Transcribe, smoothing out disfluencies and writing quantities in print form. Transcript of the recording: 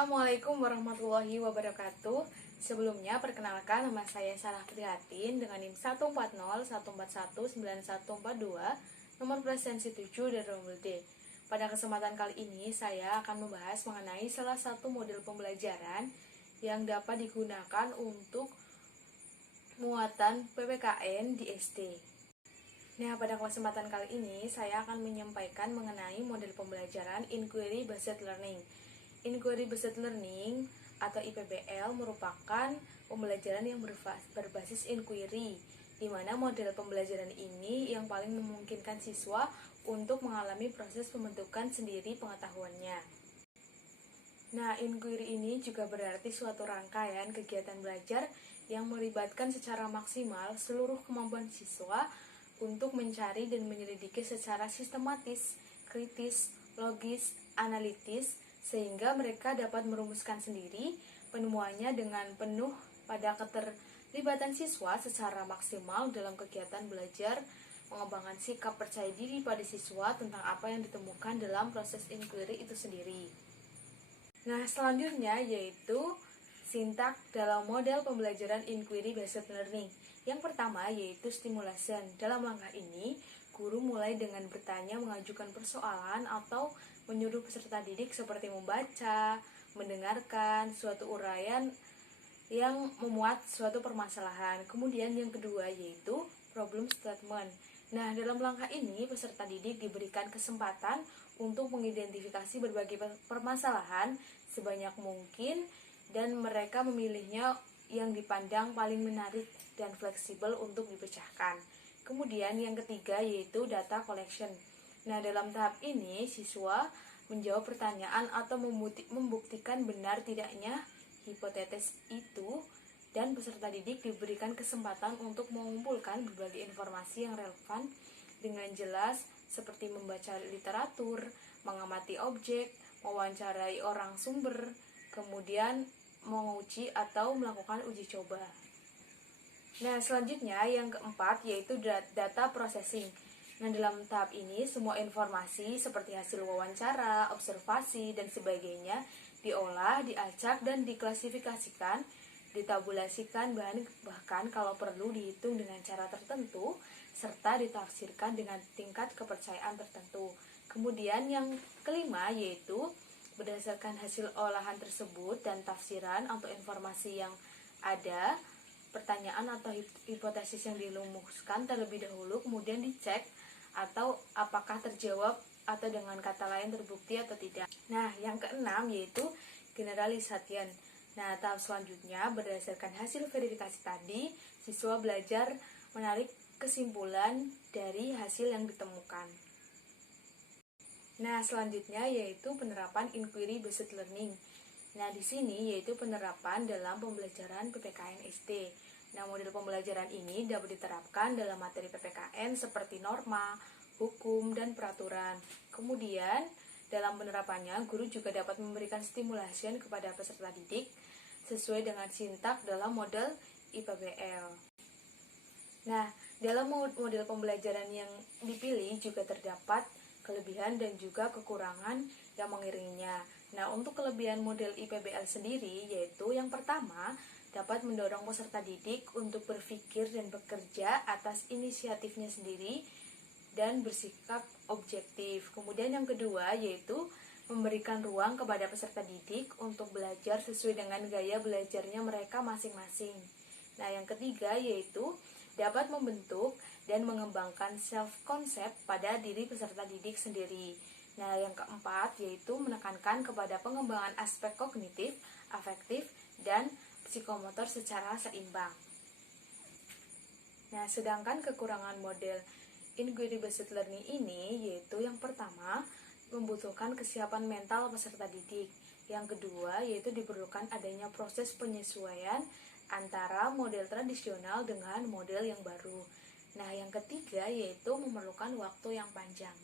Assalamualaikum warahmatullahi wabarakatuh. Sebelumnya perkenalkan, nama saya Sarah Prihatin dengan NIM 14014194142, nomor presensi 7 dan rombel D. Pada kesempatan kali ini saya akan membahas mengenai salah satu model pembelajaran yang dapat digunakan untuk muatan PPKN di SD. Nah, pada kesempatan kali ini saya akan menyampaikan mengenai model pembelajaran Inquiry Based Learning. Inquiry Based Learning atau IPBL merupakan pembelajaran yang berbasis inquiry, di mana model pembelajaran ini yang paling memungkinkan siswa untuk mengalami proses pembentukan sendiri pengetahuannya. Nah, inquiry ini juga berarti suatu rangkaian kegiatan belajar yang melibatkan secara maksimal seluruh kemampuan siswa untuk mencari dan menyelidiki secara sistematis, kritis, logis, analitis, sehingga mereka dapat merumuskan sendiri penemuannya dengan penuh pada keterlibatan siswa secara maksimal dalam kegiatan belajar, mengembangkan sikap percaya diri pada siswa tentang apa yang ditemukan dalam proses inquiry itu sendiri. Nah, selanjutnya yaitu sintak dalam model pembelajaran Inquiry Based Learning. Yang pertama yaitu stimulation. Dalam langkah ini, guru mulai dengan bertanya, mengajukan persoalan, atau menyuruh peserta didik seperti membaca, mendengarkan suatu uraian yang memuat suatu permasalahan. Kemudian yang kedua yaitu problem statement. Nah, dalam langkah ini peserta didik diberikan kesempatan untuk mengidentifikasi berbagai permasalahan sebanyak mungkin dan mereka memilihnya yang dipandang paling menarik dan fleksibel untuk dipecahkan. Kemudian yang ketiga yaitu data collection. Nah, dalam tahap ini siswa menjawab pertanyaan atau membuktikan benar tidaknya hipotesis itu, dan peserta didik diberikan kesempatan untuk mengumpulkan berbagai informasi yang relevan dengan jelas seperti membaca literatur, mengamati objek, mewawancarai orang sumber, kemudian menguji atau melakukan uji coba. Nah, selanjutnya yang keempat yaitu data processing. Nah, dalam tahap ini semua informasi seperti hasil wawancara, observasi, dan sebagainya diolah, diacak, dan diklasifikasikan, ditabulasikan, bahkan kalau perlu dihitung dengan cara tertentu, serta ditafsirkan dengan tingkat kepercayaan tertentu. Kemudian yang kelima yaitu berdasarkan hasil olahan tersebut dan tafsiran atau informasi yang ada, pertanyaan atau hipotesis yang dirumuskan terlebih dahulu kemudian dicek atau apakah terjawab atau dengan kata lain terbukti atau tidak. Nah, yang keenam yaitu generalisation. Nah, tahap selanjutnya berdasarkan hasil verifikasi tadi, siswa belajar menarik kesimpulan dari hasil yang ditemukan. Nah, selanjutnya yaitu penerapan Inquiry Based Learning. Nah, di sini yaitu penerapan dalam pembelajaran PPKN SD. Nah, model pembelajaran ini dapat diterapkan dalam materi PPKN seperti norma, hukum, dan peraturan. Kemudian, dalam penerapannya, guru juga dapat memberikan stimulasi kepada peserta didik sesuai dengan sintak dalam model IPBL. Nah, dalam model pembelajaran yang dipilih juga terdapat kelebihan dan juga kekurangan yang mengiringinya. Nah, untuk kelebihan model IPBL sendiri yaitu yang pertama, dapat mendorong peserta didik untuk berpikir dan bekerja atas inisiatifnya sendiri dan bersikap objektif. Kemudian yang kedua yaitu memberikan ruang kepada peserta didik untuk belajar sesuai dengan gaya belajarnya mereka masing-masing. Nah, yang ketiga yaitu dapat membentuk dan mengembangkan self-concept pada diri peserta didik sendiri. Nah, yang keempat yaitu menekankan kepada pengembangan aspek kognitif, afektif, dan psikomotor secara seimbang. Nah, sedangkan kekurangan model Inquiry Based Learning ini yaitu yang pertama, membutuhkan kesiapan mental peserta didik. Yang kedua, yaitu diperlukan adanya proses penyesuaian antara model tradisional dengan model yang baru. Nah, yang ketiga yaitu memerlukan waktu yang panjang.